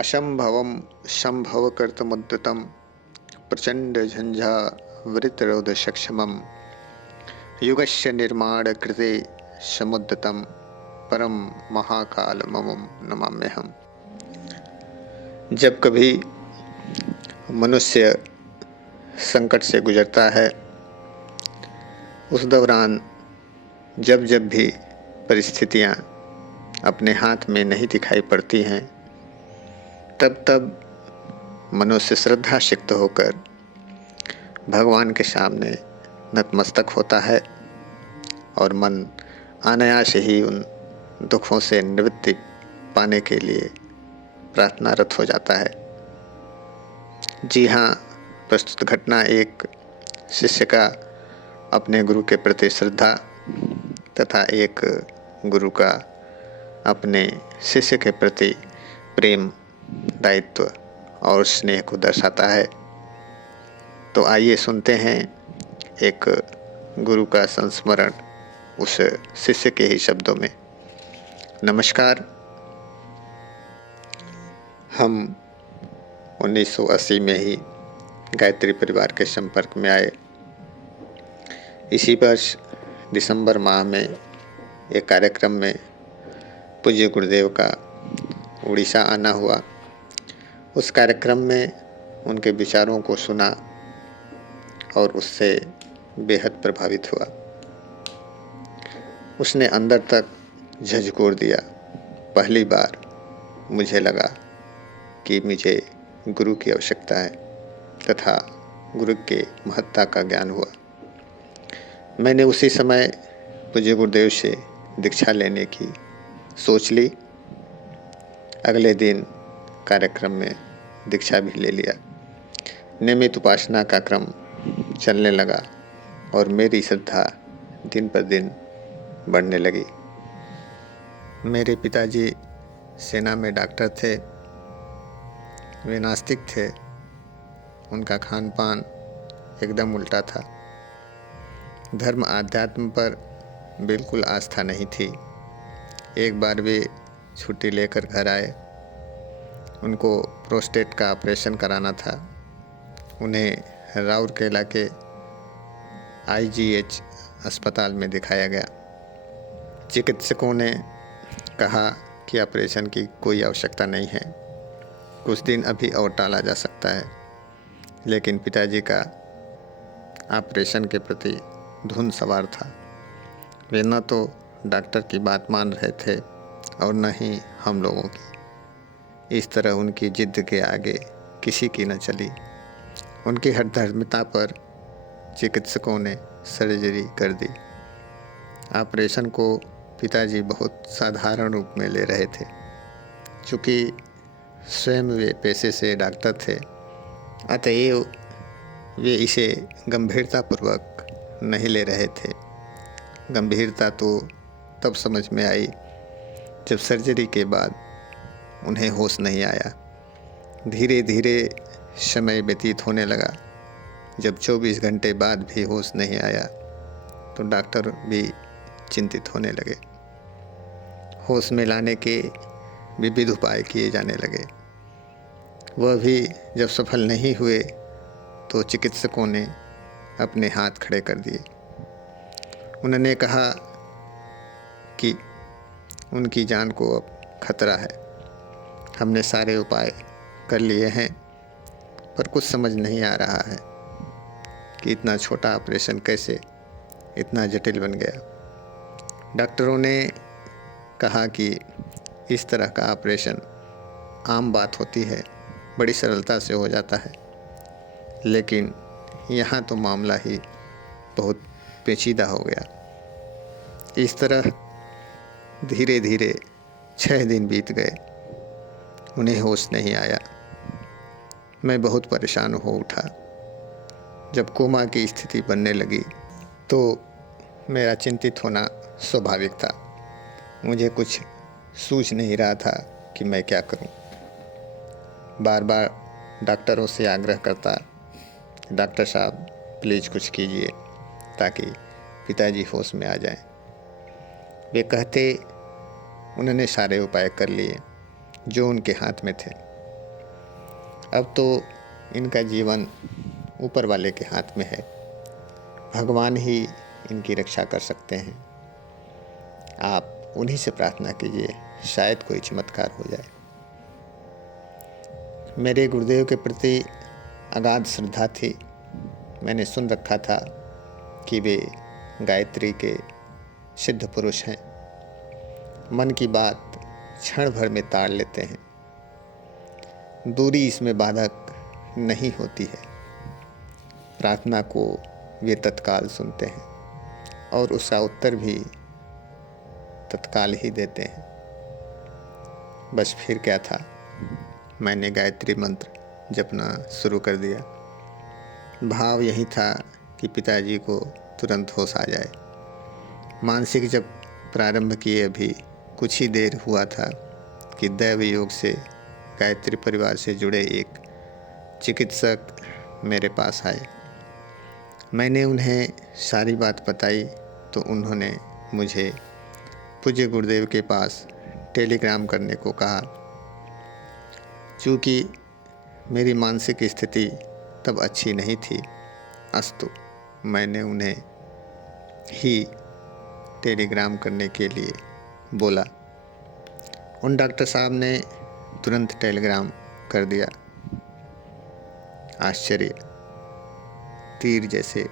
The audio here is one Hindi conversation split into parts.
असंभवं संभवकर्तुमुद्यतं प्रचण्डझञ्झावृतरौद्रसक्षमं युगस्य निर्माणकृते समुद्यतं परम महाकालममुं नमाम्यहम्। जब कभी मनुष्य संकट से गुजरता है, उस दौरान जब जब भी परिस्थितियाँ अपने हाथ में नहीं दिखाई पड़ती हैं, तब तब मनुष्य श्रद्धासिक्त होकर भगवान के सामने नतमस्तक होता है और मन अनायास ही उन दुखों से निवृत्ति पाने के लिए प्रार्थनारत हो जाता है। जी हाँ, प्रस्तुत घटना एक शिष्य का अपने गुरु के प्रति श्रद्धा तथा एक गुरु का अपने शिष्य के प्रति प्रेम, दायित्व और स्नेह को दर्शाता है। तो आइए सुनते हैं एक गुरु का संस्मरण उस शिष्य के ही शब्दों में। नमस्कार, हम 1980 में ही गायत्री परिवार के संपर्क में आए। इसी वर्ष दिसंबर माह में एक कार्यक्रम में पूज्य गुरुदेव का उड़ीसा आना हुआ। उस कार्यक्रम में उनके विचारों को सुना और उससे बेहद प्रभावित हुआ। उसने अंदर तक झकझोर दिया। पहली बार मुझे लगा कि मुझे गुरु की आवश्यकता है तथा गुरु के महत्ता का ज्ञान हुआ। मैंने उसी समय पूज्य गुरुदेव से दीक्षा लेने की सोच ली। अगले दिन कार्यक्रम में दीक्षा भी ले लिया। नियमित उपासना का क्रम चलने लगा और मेरी श्रद्धा दिन पर दिन बढ़ने लगी। मेरे पिताजी सेना में डॉक्टर थे। वे नास्तिक थे। उनका खान पान एकदम उल्टा था। धर्म आध्यात्म पर बिल्कुल आस्था नहीं थी। एक बार वे छुट्टी लेकर घर आए। उनको प्रोस्टेट का ऑपरेशन कराना था। उन्हें राउरकेला के IGH अस्पताल में दिखाया गया। चिकित्सकों ने कहा कि ऑपरेशन की कोई आवश्यकता नहीं है, कुछ दिन अभी और टाला जा सकता है। लेकिन पिताजी का ऑपरेशन के प्रति धुन सवार था। वे न तो डॉक्टर की बात मान रहे थे और न ही हम लोगों की। इस तरह उनकी जिद के आगे किसी की न चली। उनकी हठधर्मिता पर चिकित्सकों ने सर्जरी कर दी। ऑपरेशन को पिताजी बहुत साधारण रूप में ले रहे थे। चूँकि स्वयं वे पेशे से डॉक्टर थे, अतएव वे इसे गंभीरतापूर्वक नहीं ले रहे थे। गंभीरता तो तब समझ में आई जब सर्जरी के बाद उन्हें होश नहीं आया। धीरे धीरे समय व्यतीत होने लगा। जब 24 घंटे बाद भी होश नहीं आया तो डॉक्टर भी चिंतित होने लगे। होश में लाने के विविध उपाय किए जाने लगे। वह भी जब सफल नहीं हुए तो चिकित्सकों ने अपने हाथ खड़े कर दिए। उन्होंने कहा कि उनकी जान को अब खतरा है। हमने सारे उपाय कर लिए हैं, पर कुछ समझ नहीं आ रहा है कि इतना छोटा ऑपरेशन कैसे इतना जटिल बन गया। डॉक्टरों ने कहा कि इस तरह का ऑपरेशन आम बात होती है, बड़ी सरलता से हो जाता है, लेकिन यहाँ तो मामला ही बहुत पेचीदा हो गया। इस तरह धीरे धीरे 6 दिन बीत गए। उन्हें होश नहीं आया। मैं बहुत परेशान हो उठा। जब कोमा की स्थिति बनने लगी तो मेरा चिंतित होना स्वाभाविक था। मुझे कुछ सूझ नहीं रहा था कि मैं क्या करूं। बार बार डॉक्टरों से आग्रह करता, डॉक्टर साहब प्लीज़ कुछ कीजिए ताकि पिताजी होश में आ जाएं। वे कहते उन्होंने सारे उपाय कर लिए जो उनके हाथ में थे, अब तो इनका जीवन ऊपर वाले के हाथ में है, भगवान ही इनकी रक्षा कर सकते हैं। आप उन्हीं से प्रार्थना कीजिए, शायद कोई चमत्कार हो जाए। मेरे गुरुदेव के प्रति अगाध श्रद्धा थी। मैंने सुन रखा था कि वे गायत्री के सिद्ध पुरुष हैं, मन की बात क्षण भर में ताड़ लेते हैं, दूरी इसमें बाधक नहीं होती है। प्रार्थना को वे तत्काल सुनते हैं और उसका उत्तर भी तत्काल ही देते हैं। बस फिर क्या था, मैंने गायत्री मंत्र जपना शुरू कर दिया। भाव यही था कि पिताजी को तुरंत होश आ जाए। मानसिक जब प्रारंभ किए अभी कुछ ही देर हुआ था कि दैव योग से गायत्री परिवार से जुड़े एक चिकित्सक मेरे पास आए। मैंने उन्हें सारी बात बताई तो उन्होंने मुझे पूज्य गुरुदेव के पास टेलीग्राम करने को कहा। चूँकि मेरी मानसिक स्थिति तब अच्छी नहीं थी, अस्तु मैंने उन्हें ही टेलीग्राम करने के लिए बोला। उन डॉक्टर साहब ने तुरंत टेलीग्राम कर दिया। आश्चर्य, तीर जैसे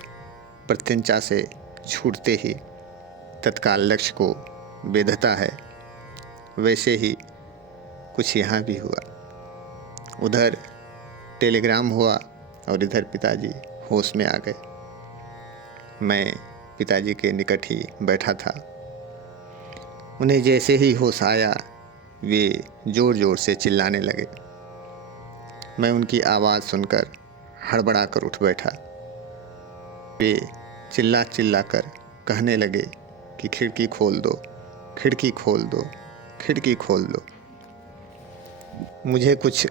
प्रत्यंचा से छूटते ही तत्काल लक्ष्य को बेधता है, वैसे ही कुछ यहाँ भी हुआ। उधर टेलीग्राम हुआ और इधर पिताजी होश में आ गए। मैं पिताजी के निकट ही बैठा था। उन्हें जैसे ही होश आया वे ज़ोर ज़ोर से चिल्लाने लगे। मैं उनकी आवाज़ सुनकर हड़बड़ा कर उठ बैठा। वे चिल्ला चिल्ला कर कहने लगे कि खिड़की खोल दो, खिड़की खोल दो, खिड़की खोल दो। मुझे कुछ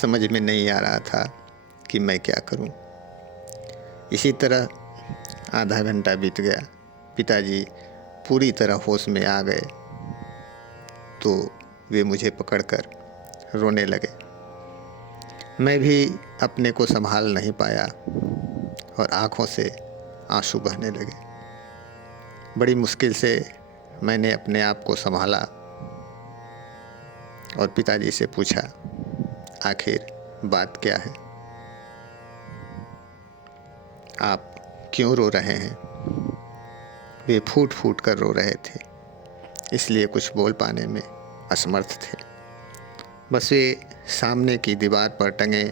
समझ में नहीं आ रहा था कि मैं क्या करूं। इसी तरह आधा घंटा बीत गया। पिताजी पूरी तरह होश में आ गए तो वे मुझे पकड़कर रोने लगे। मैं भी अपने को संभाल नहीं पाया और आँखों से आंसू बहने लगे। बड़ी मुश्किल से मैंने अपने आप को संभाला और पिताजी से पूछा, आखिर बात क्या है? आप क्यों रो रहे हैं? वे फूट फूट कर रो रहे थे, इसलिए कुछ बोल पाने में असमर्थ थे। बस वे सामने की दीवार पर टंगे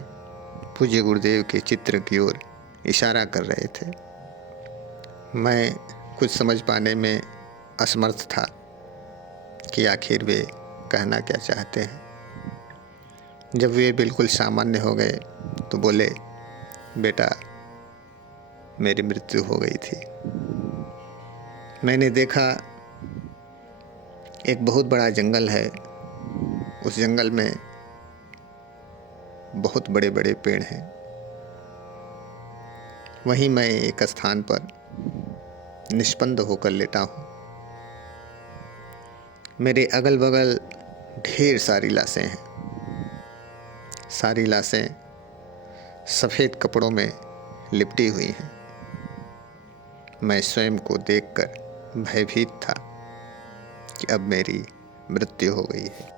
पूज्य गुरुदेव के चित्र की ओर इशारा कर रहे थे। मैं कुछ समझ पाने में असमर्थ था कि आखिर वे कहना क्या चाहते हैं। जब वे बिल्कुल सामान्य हो गए तो बोले, बेटा मेरी मृत्यु हो गई थी। मैंने देखा एक बहुत बड़ा जंगल है, उस जंगल में बहुत बड़े बड़े पेड़ हैं। वहीं मैं एक स्थान पर निष्पन्द होकर लेटा हूँ। मेरे अगल बगल ढेर सारी लाशें हैं। सारी लाशें सफ़ेद कपड़ों में लिपटी हुई हैं। मैं स्वयं को देखकर भयभीत था कि अब मेरी मृत्यु हो गई है।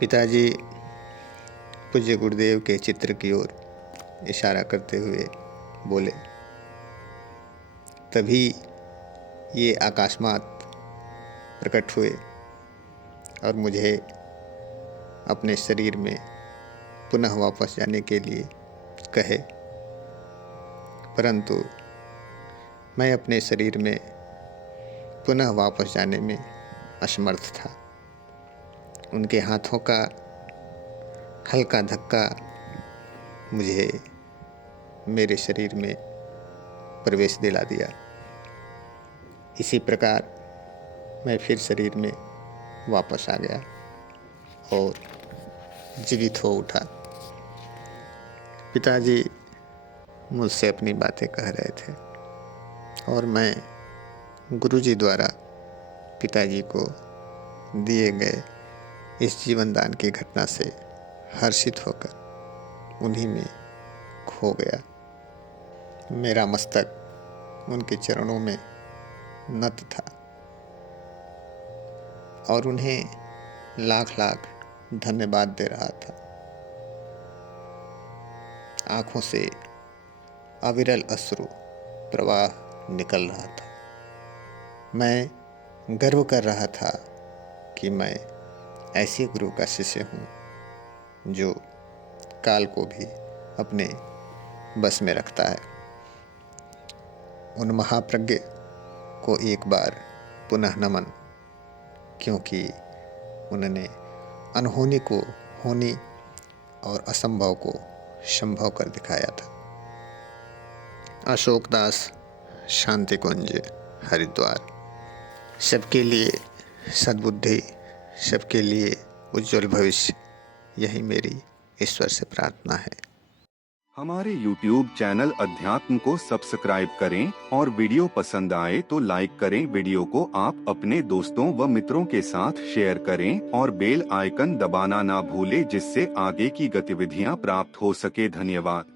पिताजी पूज्य गुरुदेव के चित्र की ओर इशारा करते हुए बोले। तभी ये अकस्मात प्रकट हुए और मुझे अपने शरीर में पुनः वापस जाने के लिए कहे, परंतु मैं अपने शरीर में पुनः वापस जाने में असमर्थ था। उनके हाथों का हल्का धक्का मुझे मेरे शरीर में प्रवेश दिला दिया। इसी प्रकार मैं फिर शरीर में वापस आ गया और जीवित हो उठा। पिताजी मुझसे अपनी बातें कह रहे थे और मैं गुरुजी द्वारा पिताजी को दिए गए इस जीवन दान की घटना से हर्षित होकर उन्हीं में खो गया। मेरा मस्तक उनके चरणों में नत था और उन्हें लाख लाख धन्यवाद दे रहा था। आंखों से अविरल अश्रु प्रवाह निकल रहा था। मैं गर्व कर रहा था कि मैं ऐसे गुरु का शिष्य हूँ जो काल को भी अपने बस में रखता है। उन महाप्रज्ञ को एक बार पुनः नमन, क्योंकि उन्होंने अनहोनी को होनी और असंभव को संभव कर दिखाया था। अशोक दास, शांति कुंज, हरिद्वार। सबके लिए सद्बुद्धि, सबके लिए उज्जवल भविष्य, यही मेरी ईश्वर से प्रार्थना है। हमारे YouTube चैनल अध्यात्म को सब्सक्राइब करें और वीडियो पसंद आए तो लाइक करें। वीडियो को आप अपने दोस्तों व मित्रों के साथ शेयर करें और बेल आइकन दबाना ना भूलें, जिससे आगे की गतिविधियां प्राप्त हो सके। धन्यवाद।